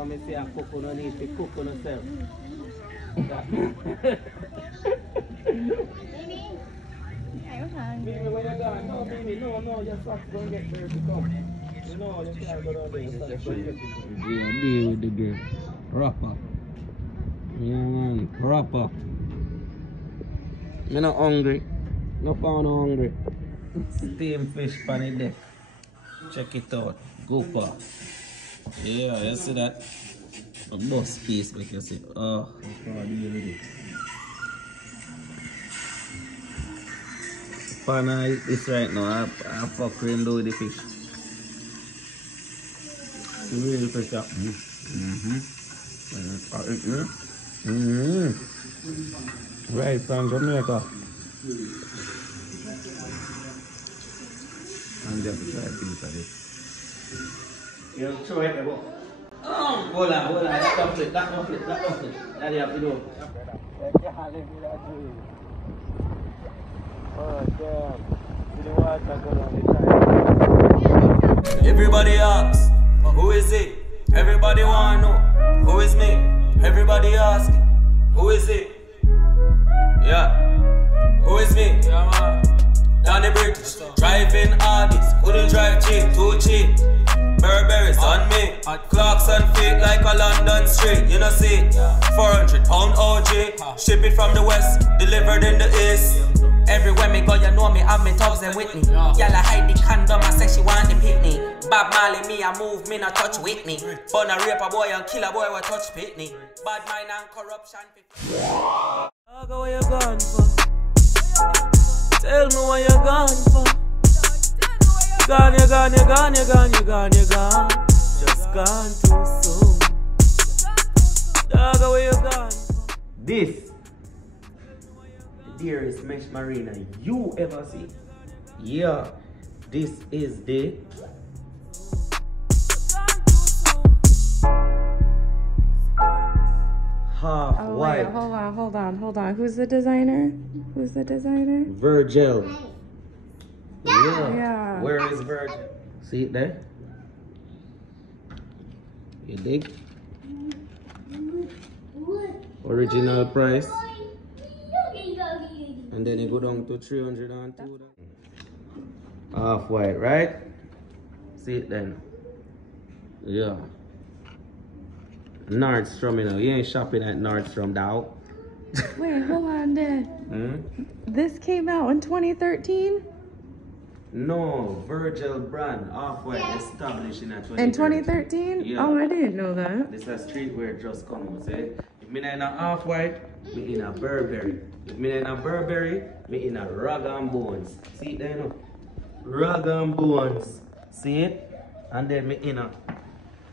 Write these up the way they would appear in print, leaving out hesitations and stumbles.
Or me say I cook on no need to cook on yourself. Mimi, where you going? No, Mimi, no, your socks don't get there to come. No, you can't go down there. Your socks don't get there. Yeah, deal with the girl. Proper. Yeah, man, proper. I'm not hungry. No pound hungry. Steam fish pan it there. Check it out. Gopher. Yeah, you see that? A bus piece, like you see. Oh, that's how I deal with it. Pan I eat this right now. I fuck and do with the fish. Really fish up. Right from Jamaica. And just try a piece of it. You throw it about. Oh, hold on. That don't flip. That you have to do. Oh, damn. The water go down the time. Everybody asks, who is it? Everybody wanna know, who is me? Everybody asks, who is it? Yeah, who is me? Down the bridge, driving Audis, couldn't drive cheap, too cheap. Burberry's on me, clocks on feet like a London street, you know see. 400 pound OG, ship it from the west, delivered in the east. Everywhere me go, you know me, have me tugs and with me. Y'all hide the condom, I say she want the picnic. Bob Marley, me, I move, me not touch with me. Burn a rape a boy and kill a boy, we touch pitney. Bad mind and corruption. Dog, where you gone for? Tell me where you gone for. You gone. Just gone too soon. Dog, where you gone for? This dearest mesh marina you ever see. Yeah, this is the half white. Wait, hold on. Who's the designer? Virgil. Yeah. Where is Virgil? See it there? You dig? Original price. And then you go down to 302. Half white, right? See it then. Yeah. Nordstrom, you know. You ain't shopping at Nordstrom, dog. Wait, hold on, Dad. This came out in 2013? No, Virgil brand, Half-White, established in 2013. In 2013? Yeah. Oh, I didn't know that. This is streetwear just come out, say. If me in a Half-White, me in a Burberry. If me in a Burberry, me in a Rag and Bones. See it there, no? Rag and Bones. See it? And then me in a...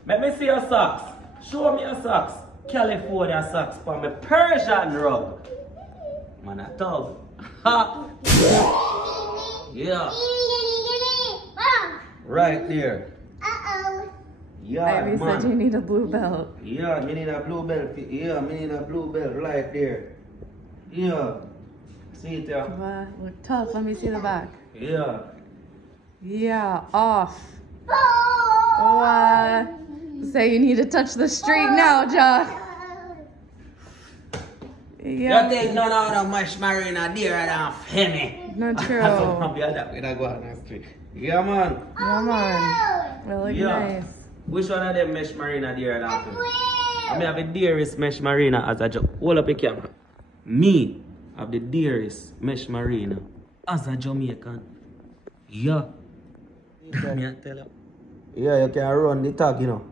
Let me see your socks. Show me your socks. California socks for my Persian rug. Man, a tug. Ha! Yeah. Right there. Yeah, Ivy said you need a blue belt. Yeah, me need a blue belt. Yeah, me need a blue belt right there. Yeah. See it there? Look tough. Let me see the back. Yeah. Yeah, off. What? Say you need to touch the street now, Jack. Yeah. You take none of the mesh marina there and Femi. Not true. I'll be that way to go on the street. Yeah, man. Yeah, man. They look nice. Which one of them mesh marina there and Femi? I have the dearest mesh marina as a hold up the camera. Me have the dearest mesh marina as a Jamaican. Yeah. Yeah, you can run the tag, you know.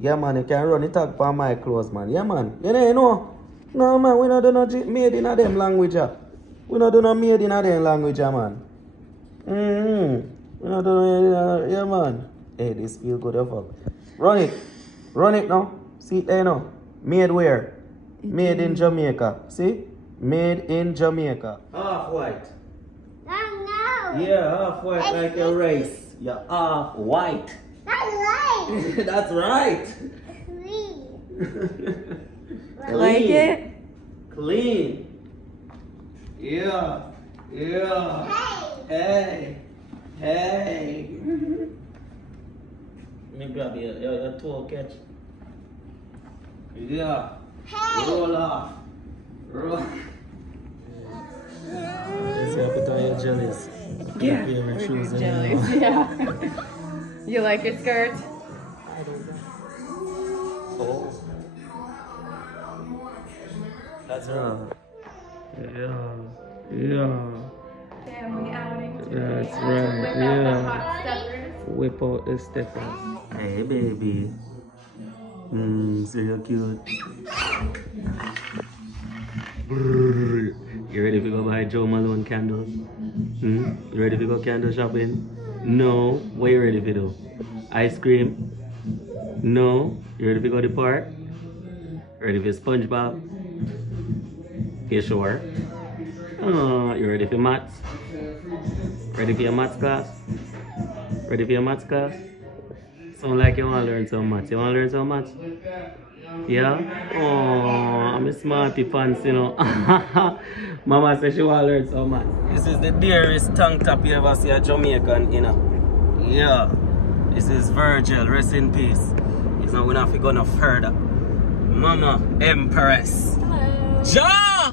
Yeah, man, you can run the tag for my clothes, man. Yeah, man. You know. No, man, we not do no made in a them language. We not do no made in a them language, man. We not do no, yeah, man. Hey, this feel good, fuck. Run it now. See it there now. Made where? Made in Jamaica. See? Made in Jamaica. Half white. Yeah, half white like a rice. Yeah, half white. That's right. That's right. I like it? Clean. Yeah. Hey. Let me grab your toe catch. Yeah. Roll off. Roll. Let's see, put on your jellies. Yeah. Your favorite shoes. Jellies. Yeah. You like your skirt? Oh. That's right. Yeah. Yeah. Family outing today. That's right. Whip out Yeah. the hot steppers. Whip out the steppers. Hey, baby. So you're cute. Brrr. You ready to go buy Jo Malone candles? You ready to go candle shopping? No. What you ready to do? Ice cream? No. You ready to go to the park? Ready for SpongeBob? You sure? Oh, you ready for maths? Ready for your maths class? Ready for your maths class? Sound like you want to learn some maths. You want to learn some maths? Yeah? Oh, I'm a smarty pants, you know. Mama says she want to learn some maths. This is the dearest tongue tap you ever see a Jamaican, you know. Yeah. This is Virgil, rest in peace. It's not enough to go no further. Mama Empress. Hello. Ja!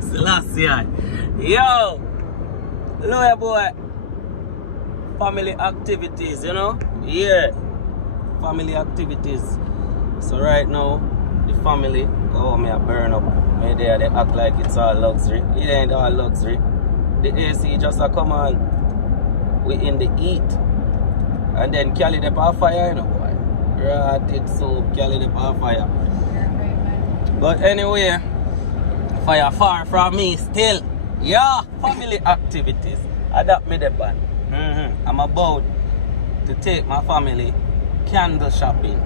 Selassie. Yo! Look boy. Family activities, you know? Yeah. Family activities. So right now, the family, oh, me a burn up. Me there, they act like it's all luxury. It ain't all luxury. The AC just a come on. We in the heat. And then carry the power fire, you know, boy. Rotted soup, carry the power fire. But anyway, fire far from me still. Yeah, family activities. Adapt me the band. I'm about to take my family candle shopping.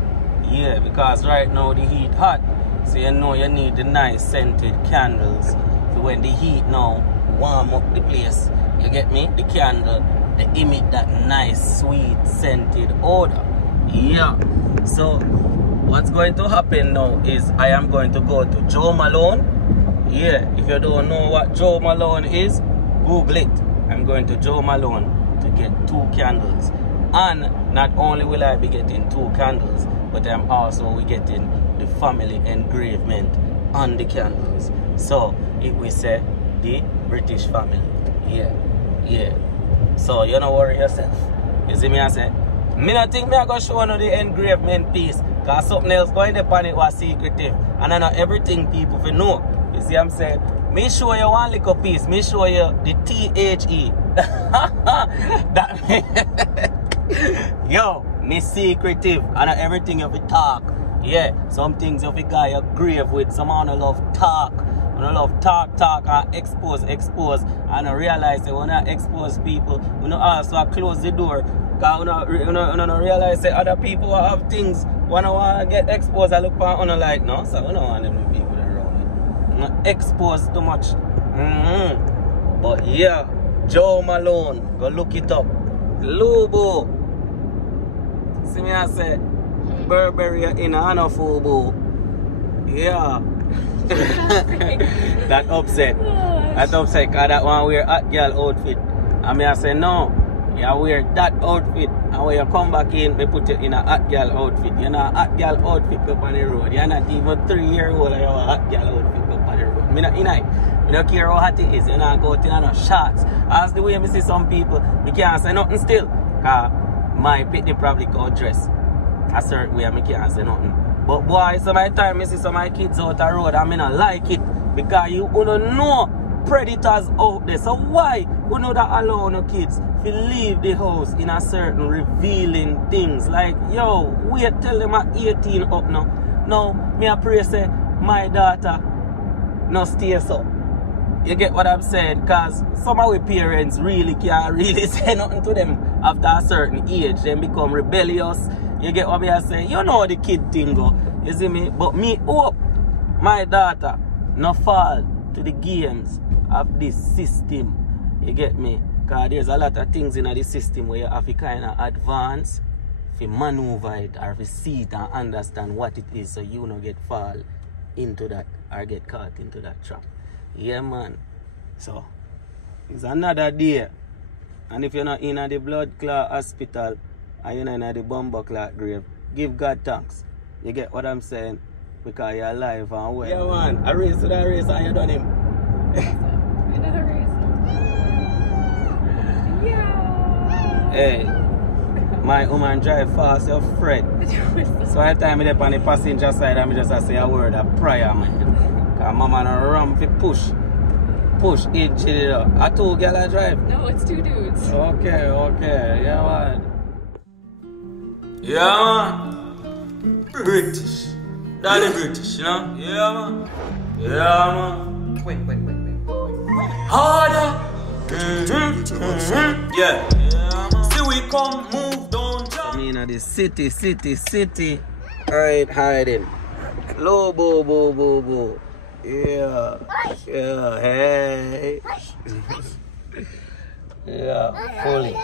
Yeah, because right now the heat hot. So you know you need the nice scented candles. So when the heat now warm up the place, you get me? The candle, they emit that nice sweet scented odor. Yeah. So what's going to happen now is I am going to go to Jo Malone. Yeah, if you don't know what Jo Malone is, Google it. I'm going to Jo Malone to get 2 candles. And not only will I be getting 2 candles, but I'm also getting the family engravement on the candles. So it will say the British family. Yeah, yeah. So you don't worry yourself. You see me I say, me not think me I go show you the engravement piece, cause something else going upon it was secretive. And I know everything people will know. You see what I'm saying? Me show you one little piece. Me show you the THE. That yo, me secretive. I know everything you will talk. Yeah, some things you will guy you grave with. Some I don't love talk. I don't love talk and expose. And I realize that when I expose people, we don't also close the door. Because we don't realize that other people have things when I want to get exposed. I look for it like, no, so we don't want them people around me. Not exposed too much. But yeah, Jo Malone, go look it up. Lubo. See me I say, Burberry in a Hanafubu. Yeah. That upset. That upset because that one wear hot girl outfit. And me I say, no, you wear that outfit. And when you come back in, they put you in a hot girl outfit. You're not a hot girl outfit up on the road. You're not even 3-year-old and you have a hot girl outfit up on the road. Me not in it. I don't care how hot it is. You not go out in no shots. As the way I see some people, me can't say nothing still. Because my pitney probably go dress a certain way and me can't say nothing. But boy, some of the time I see some of my kids out the road and I don't like it. Because you don't know predators out there. So why you know that allow no kids to leave the house in a certain revealing things? Like, yo, wait till them at 18 up now. Now, me I pray say my daughter no stay so. You get what I'm saying? Because some of our parents really can't really say nothing to them after a certain age. They become rebellious. You get what I say? You know the kid thing go. You see me? But me hope my daughter no fall to the games of this system. You get me? Because there's a lot of things in the system where you have to kind of advance, to maneuver it, or to see it and understand what it is so you don't get fall into that or get caught into that trap. Yeah, man. So, it's another day. And if you're not in the blood clot hospital and you're not in the bomber clot grave, give God thanks. You get what I'm saying? Because you're alive and well. Yeah, man. I race to that race and you done him. Another race. Yeah. Hey, my woman drive fast, you're afraid. So every time I'm on the passenger side, I'm just say a word of prayer, man. Because mama no ram fi push. Push, each it up. A two girl I drive? No, it's two dudes. Okay, okay. Yeah, man. Yeah, man. British. Daddy British, you know? Yeah, man. Yeah, man. Wait. Harder. Yeah. See we come, move, don't jump. I mean, the city. Alright, hiding. Low, boo. Yeah, hey. Yeah, fully.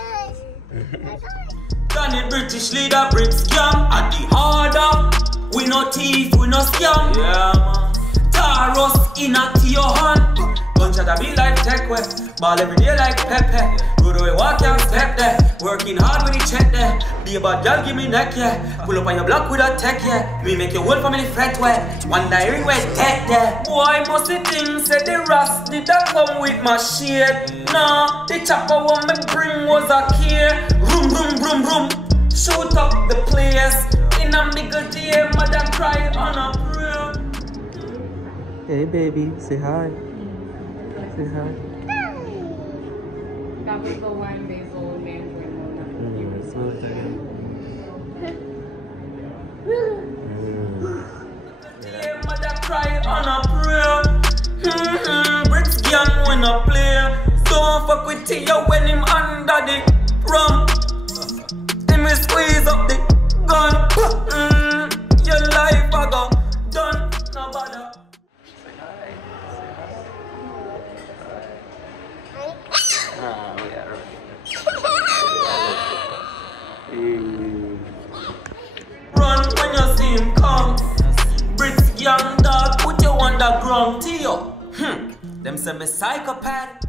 Danny British leader, Brit scam. At the harder. We no thief, we no scam. Yeah, man. Taros in a to your hand. Gunshot a be like tech way. Ball every day like Pepe. Good way walk and step there. Working hard when you check there. Be a bad girl, give me neck, yeah. Pull up on your block with a tech, yeah. Me make your whole family fret way. One diary way tech there. Boy, must the thing say the rust did that come with my shit. Nah, the chopper one me bring was a key. Vroom. Shoot up the place. In a bigger day, mother cry on a prayer. Hey, baby, say hi. Say hi. That was the Lime Basil Mandarin one. Smell it again. Yeah, mother cry on a prayer. Bricks gang when I play. Don't fuck with Tia when him under the rum. Him squeeze up the gun. Your life I go done. No bother. Run when you see him come. Brits young dog, put you on the ground, Tio. Them say me psychopath.